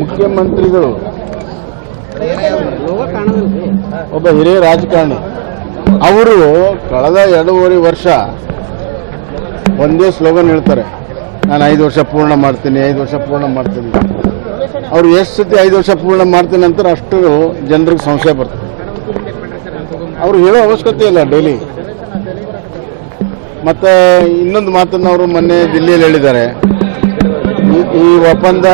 ಮುಖ್ಯಮಂತ್ರಿಗಳು ಒಬ್ಬ ಹಿರಿಯ ರಾಜಕಾರಣಿ ಅವರು ಕಳೆದ ಎರಡೂವರೆ ವರ್ಷ ಒಂದೇ ಸ್ಲೋಗನ್ ಹೇಳ್ತಾರೆ ನಾನು ಐದು ವರ್ಷ ಪೂರ್ಣ ಮಾಡ್ತೀನಿ ಐದು ವರ್ಷ ಪೂರ್ಣ ಮಾಡ್ತೀನಿ ಅವ್ರು ಎಷ್ಟು ಸತಿ ಐದು ವರ್ಷ ಪೂರ್ಣ ಮಾಡ್ತೀನಿ ಅಂತಾರೆ ಅಷ್ಟು ಜನರಿಗೆ ಸಂಶಯ ಬರ್ತದೆ ಅವರು ಹೇಳೋ ಅವಶ್ಯಕತೆ ಇಲ್ಲ ಡೈಲಿ ಮತ್ತು ಇನ್ನೊಂದು ಮಾತನ್ನು ಅವರು ಮೊನ್ನೆ ದಿಲ್ಲಿಯಲ್ಲಿ ಹೇಳಿದ್ದಾರೆ ಈ ಒಪ್ಪಂದ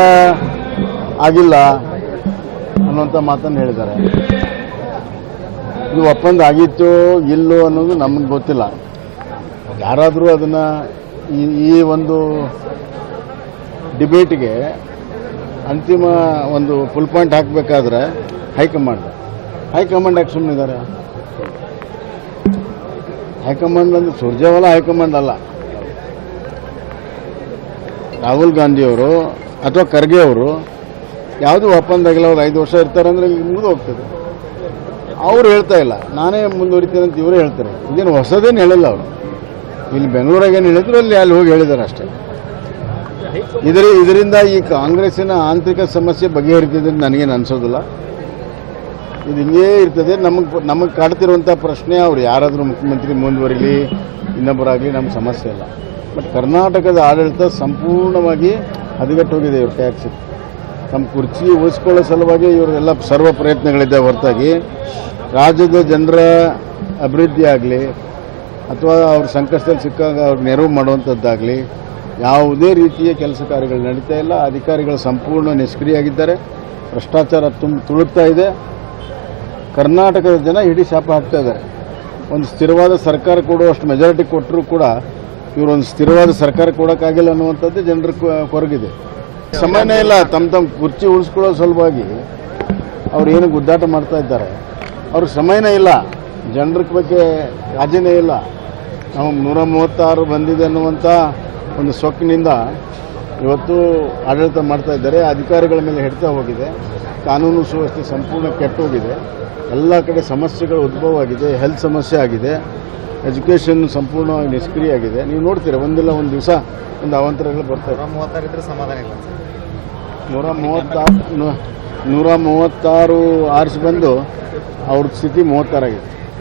ಆಗಿಲ್ಲ ಅನ್ನುವಂಥ ಮಾತನ್ನು ಹೇಳಿದ್ದಾರೆ ಇದು ಒಪ್ಪಂದ ಆಗಿತ್ತು ಇಲ್ಲೋ ಅನ್ನೋದು ನಮಗೆ ಗೊತ್ತಿಲ್ಲ ಯಾರಾದರೂ ಅದನ್ನು ಈ ಒಂದು ಡಿಬೇಟ್ಗೆ ಅಂತಿಮ ಒಂದು ಫುಲ್ ಪಾಯಿಂಟ್ ಹಾಕಬೇಕಾದ್ರೆ ಹೈಕಮಾಂಡ್ ಹೈಕಮಾಂಡ್ ಯಾಕೆ ಸುಮ್ಮನಿದ್ದಾರೆ ಹೈಕಮಾಂಡ್ ಅಂದ್ರೆ ಸುರ್ಜೇವಾಲ ಹೈಕಮಾಂಡ್ ಅಲ್ಲ ರಾಹುಲ್ ಗಾಂಧಿಯವರು ಅಥವಾ ಖರ್ಗೆ ಅವರು ಯಾವುದು ಒಪ್ಪಂದ ಆಗಿಲ್ಲ ಅವ್ರು ಐದು ವರ್ಷ ಇರ್ತಾರೆ ಅಂದ್ರೆ ಇಲ್ಲಿ ಹೋಗ್ತದೆ ಅವರು ಹೇಳ್ತಾ ಇಲ್ಲ ನಾನೇ ಮುಂದುವರಿತೇನೆ ಅಂತ ಇವರು ಹೇಳ್ತಾರೆ ಇದೇನು ಹೊಸದೇನು ಹೇಳಿಲ್ಲ ಅವರು ಇಲ್ಲಿ ಬೆಂಗಳೂರಾಗ ಏನು ಹೇಳಿದ್ರು ಅಲ್ಲಿ ಅಲ್ಲಿ ಹೋಗಿ ಹೇಳಿದ್ದಾರೆ ಅಷ್ಟೇ ಇದರ ಇದರಿಂದ ಈ ಕಾಂಗ್ರೆಸ್ಸಿನ ಆಂತರಿಕ ಸಮಸ್ಯೆ ಬಗೆಹರಿತಿದೆ ಅಂತ ನನಗೇನು ಅನಿಸೋದಿಲ್ಲ ಇದು ಹಿಂಗೇ ಇರ್ತದೆ ನಮಗೆ ನಮಗೆ ಕಾಡ್ತಿರುವಂಥ ಪ್ರಶ್ನೆ ಅವ್ರು ಯಾರಾದರೂ ಮುಖ್ಯಮಂತ್ರಿ ಮುಂದುವರಿಲಿ ಇನ್ನೊಬ್ಬರಾಗಲಿ ನಮ್ಮ ಸಮಸ್ಯೆ ಇಲ್ಲ ಬಟ್ ಕರ್ನಾಟಕದ ಆಡಳಿತ ಸಂಪೂರ್ಣವಾಗಿ ಹದಗೆಟ್ಟೋಗಿದೆ ಇವ್ರ ಟ್ಯಾಕ್ಸಿಗೆ ತಮ್ಮ ಕುರ್ಚಿ ಉಳಿಸ್ಕೊಳ್ಳೋ ಸಲುವಾಗಿ ಇವರೆಲ್ಲ ಸರ್ವ ಪ್ರಯತ್ನಗಳಿದೆ ಹೊರತಾಗಿ ರಾಜ್ಯದ ಜನರ ಅಭಿವೃದ್ಧಿ ಆಗಲಿ ಅಥವಾ ಅವ್ರ ಸಂಕಷ್ಟದಲ್ಲಿ ಸಿಕ್ಕಾಗ ಅವ್ರ ನೆರವು ಮಾಡುವಂಥದ್ದಾಗಲಿ ಯಾವುದೇ ರೀತಿಯ ಕೆಲಸ ಕಾರ್ಯಗಳು ನಡೀತಾ ಇಲ್ಲ ಅಧಿಕಾರಿಗಳು ಸಂಪೂರ್ಣ ನಿಷ್ಕ್ರಿಯಾಗಿದ್ದಾರೆ ಭ್ರಷ್ಟಾಚಾರ ತುಂಬ ತುಳುಕ್ತಾ ಇದೆ ಕರ್ನಾಟಕದ ಜನ ಇಡೀ ಶಾಪ ಹಾಕ್ತಾ ಇದ್ದಾರೆ ಒಂದು ಸ್ಥಿರವಾದ ಸರ್ಕಾರ ಕೊಡುವಷ್ಟು ಮೆಜಾರಿಟಿ ಕೊಟ್ಟರೂ ಕೂಡ ಇವರೊಂದು ಸ್ಥಿರವಾದ ಸರ್ಕಾರ ಕೊಡೋಕ್ಕಾಗಿಲ್ಲ ಅನ್ನುವಂಥದ್ದು ಜನರ ಕೊರಗಿದೆ ಸಮಯನೇ ಇಲ್ಲ ತಮ್ಮ ತಮ್ಮ ಕುರ್ಚಿ ಉಳಿಸ್ಕೊಳ್ಳೋ ಸಲುವಾಗಿ ಅವ್ರು ಏನು ಗುದ್ದಾಟ ಮಾಡ್ತಾ ಇದ್ದಾರೆ ಅವ್ರ ಸಮಯನೇ ಇಲ್ಲ ಜನರ ಬಗ್ಗೆ ರಾಜಿನೇ ಇಲ್ಲ ನಾವು ನೂರ ಮೂವತ್ತಾರು ಬಂದಿದೆ ಅನ್ನುವಂಥ ಒಂದು ಸೊಕ್ಕಿನಿಂದ ಇವತ್ತು ಆಡಳಿತ ಮಾಡ್ತಾ ಇದ್ದಾರೆ ಅಧಿಕಾರಿಗಳ ಮೇಲೆ ಹಿಡ್ತಾ ಹೋಗಿದೆ ಕಾನೂನು ಸುವ್ಯವಸ್ಥೆ ಸಂಪೂರ್ಣ ಕೆಟ್ಟೋಗಿದೆ ಎಲ್ಲ ಕಡೆ ಸಮಸ್ಯೆಗಳು ಉದ್ಭವವಾಗಿದೆ ಹೆಲ್ತ್ ಸಮಸ್ಯೆ ಆಗಿದೆ ಎಜುಕೇಷನ್ ಸಂಪೂರ್ಣವಾಗಿ ನಿಷ್ಕ್ರಿಯ ಆಗಿದೆ ನೀವು ನೋಡ್ತೀರ ಒಂದಿಲ್ಲ ಒಂದು ದಿವಸ ಒಂದು ಅವಾಂತರಗಳು ಬರ್ತವೆ ನೂರ ಮೂವತ್ತಾರು ನೂರ ಮೂವತ್ತಾರು ಆರ್ಸ್ ಬಂದು ಅವ್ರ ಸ್ಥಿತಿ ಮೂವತ್ತಾರಾಗಿದೆ